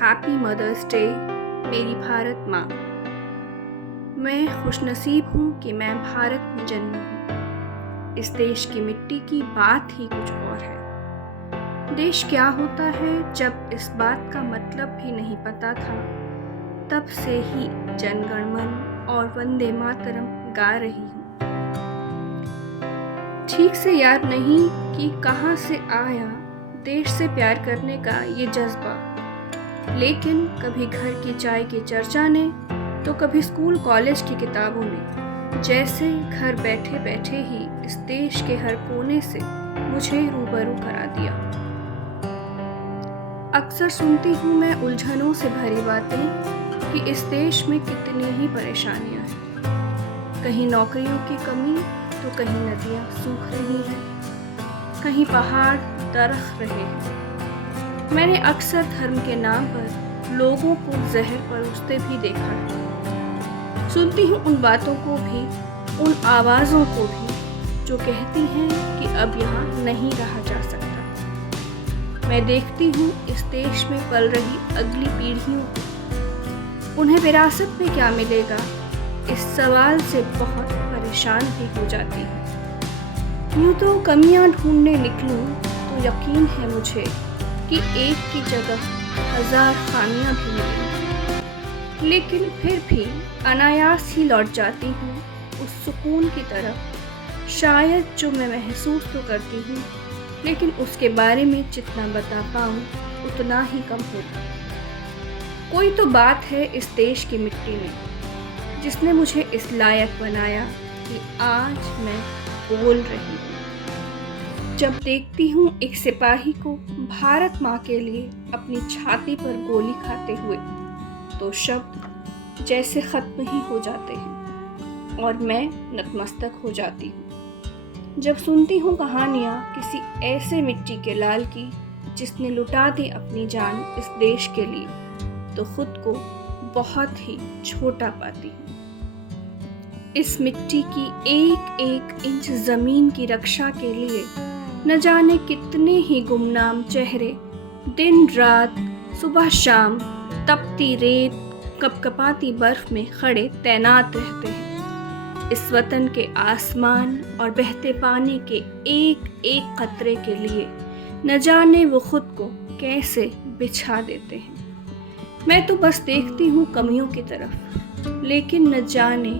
Happy mother's day मेरी भारत माँ। मैं खुशनसीब हूँ कि मैं भारत में जन्मी हूँ। इस देश की मिट्टी की बात ही कुछ और है। देश क्या होता है जब इस बात का मतलब भी नहीं पता था, तब से ही जनगणमन और वंदे मातरम गा रही हूँ। ठीक से याद नहीं कि कहाँ से आया देश से प्यार करने का ये जज्बा, लेकिन कभी घर की चाय की चर्चा ने तो कभी स्कूल कॉलेज की किताबों ने जैसे घर बैठे बैठे ही इस देश के हर कोने से मुझे रूबरू करा दिया। अक्सर सुनती हूँ मैं उलझनों से भरी बातें कि इस देश में कितनी ही परेशानियाँ हैं। कहीं नौकरियों की कमी तो कहीं नदियाँ सूख रही हैं, कहीं पहाड़ दरख रहे हैं। मैंने अक्सर धर्म के नाम पर लोगों को जहर परोसते भी देखा है। सुनती हूँ उन बातों को भी, उन आवाज़ों को भी जो कहती हैं कि अब यहाँ नहीं रहा जा सकता। मैं देखती हूँ इस देश में पल रही अगली पीढ़ियों को, उन्हें विरासत में क्या मिलेगा, इस सवाल से बहुत परेशान भी हो जाती हूँ। यूँ तो कमियाँ ढूंढने निकलूँ तो यकीन है मुझे कि एक की जगह 1000 खामियां भी मिलेंगी, लेकिन फिर भी अनायास ही लौट जाती हूँ उस सुकून की तरफ, शायद जो मैं महसूस तो करती हूँ, लेकिन उसके बारे में जितना बता पाऊँ उतना ही कम होगा। कोई तो बात है इस देश की मिट्टी में जिसने मुझे इस लायक बनाया कि आज मैं बोल रही हूँ। जब देखती हूँ एक सिपाही को भारत माँ के लिए अपनी छाती पर गोली खाते हुए, तो शब्द जैसे खत्म ही हो जाते हैं और मैं नतमस्तक हो जाती हूँ। जब सुनती हूँ कहानियाँ किसी ऐसे मिट्टी के लाल की जिसने लुटा दी अपनी जान इस देश के लिए, तो खुद को बहुत ही छोटा पाती हूँ। इस मिट्टी की एक एक इंच जमीन की रक्षा के लिए न जाने कितने ही गुमनाम चेहरे दिन रात सुबह शाम तपती रेत कपकपाती बर्फ में खड़े तैनात रहते हैं। इस वतन के आसमान और बहते पानी के एक एक कतरे के लिए न जाने वो खुद को कैसे बिछा देते हैं। मैं तो बस देखती हूँ कमियों की तरफ, लेकिन न जाने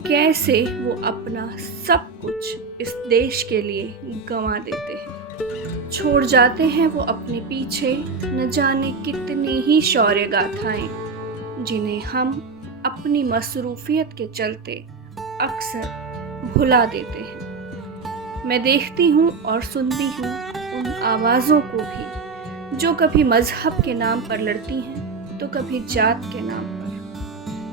कैसे वो अपना सब कुछ इस देश के लिए गंवा देते हैं। छोड़ जाते हैं वो अपने पीछे न जाने कितनी ही शौर्य गाथाएं, जिन्हें हम अपनी मसरूफियत के चलते अक्सर भुला देते हैं। मैं देखती हूँ और सुनती हूँ उन आवाज़ों को भी जो कभी मजहब के नाम पर लड़ती हैं तो कभी जात के नाम पर।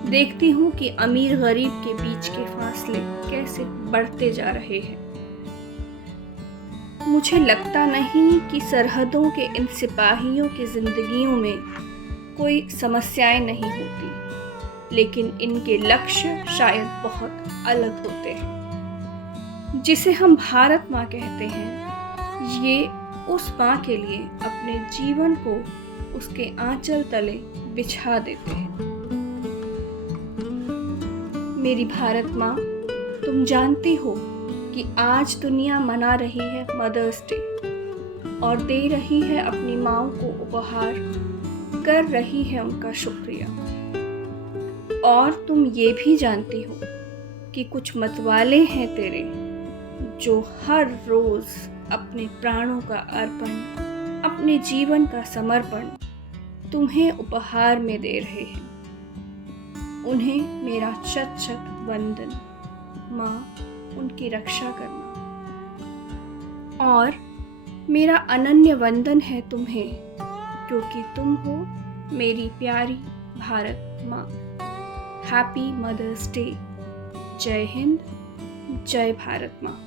देखती हूँ कि अमीर गरीब के बीच के फासले कैसे बढ़ते जा रहे हैं। मुझे लगता नहीं कि सरहदों के इन सिपाहियों की जिंदगियों में कोई समस्याएं नहीं होती, लेकिन इनके लक्ष्य शायद बहुत अलग होते हैं। जिसे हम भारत माँ कहते हैं, ये उस माँ के लिए अपने जीवन को उसके आंचल तले बिछा देते हैं। मेरी भारत माँ, तुम जानती हो कि आज दुनिया मना रही है मदर्स डे और दे रही है अपनी माँओं को उपहार, कर रही है उनका शुक्रिया। और तुम ये भी जानती हो कि कुछ मतवाले हैं तेरे जो हर रोज अपने प्राणों का अर्पण, अपने जीवन का समर्पण तुम्हें उपहार में दे रहे हैं। उन्हें मेरा शत शत वंदन। माँ, उनकी रक्षा करना। और मेरा अनन्य वंदन है तुम्हें, क्योंकि तुम हो मेरी प्यारी भारत माँ। Happy mother's day. जय हिंद, जय भारत माँ।